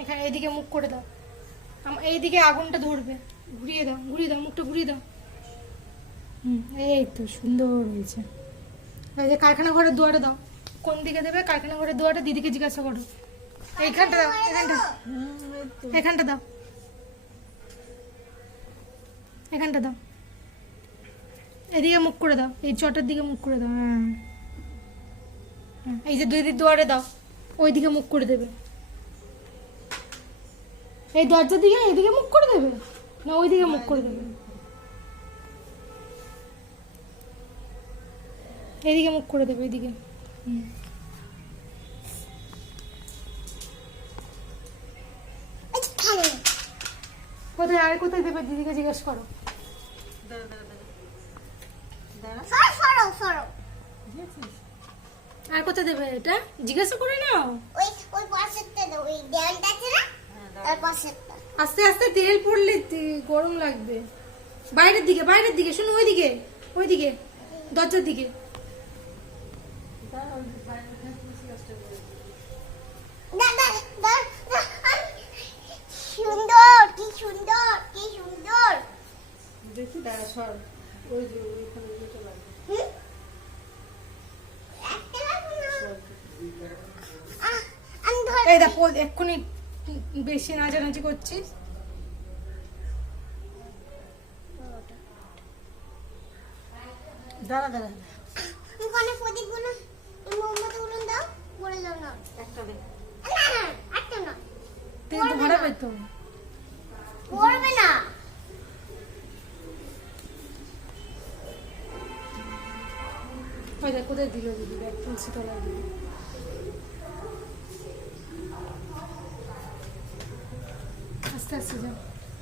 এখানে এইদিকে মুখ করে দাও, এইদিকে আগুনটা ধরবে, ঘুরিয়ে দাও, ঘুরিয়ে দাও, মুখটা ঘুরিয়ে দাও। এই তো সুন্দর হয়েছে। এই যে কারখানা ঘরের দুয়ারে দাও। কোন দিকে দেবে? কারখানা ঘরের দুয়ারে। দিদিকে জিজ্ঞাসা করো। এইখানটা দাও, এখানটা, এখানটা দাও, এখানটা দাও। এদিকে মুখ করে দাও, এই চটের দিকে মুখ করে দাও। হ্যাঁ, এই যে দিদির দুয়ারে দাও, ওই দিকে মুখ করে দেবে। এই দরজার দিকে এইদিকে মুখ করে দেবে না ওই দিকে মুখ করে দেবে? এইদিকে মুখ করে দেবে, এইদিকে। কোথায় আর কোথায় দেবে? দিদিকে জিজ্ঞেস করো। আর কোথায় দেবে এটা জিজ্ঞাসা করে নাও। ওই পাশেরটা দাও, ওই দেয়ালটা আছে না, তার পাশেরটা। আস্তে আস্তে তেল পড়লে গরম লাগবে। বাইরের দিকে, বাইরের দিকে, শোনো, ওইদিকে, ওইদিকে দরজার দিকে। সুন্দর, কি সুন্দর, কি সুন্দর। দেখি দাঁড়া সর, ওই যে ওইখানে যেটা লাগবে। এই দেখো এক্ষুনি বেশি নাচানাচি করছিস। দাঁড়া দাঁড়া, ওখানে প্রদীপগুলো, মোমবাতিগুলো দাও, পড়ে যাও না। একটা দে। না না, একটা না, তেল তো ভরাবে তো। পড়বে না। ওই দেখ কোথায় দিল দিদি, দেখ তুলসী তলায় দিল। আস্তে আস্তে যাও।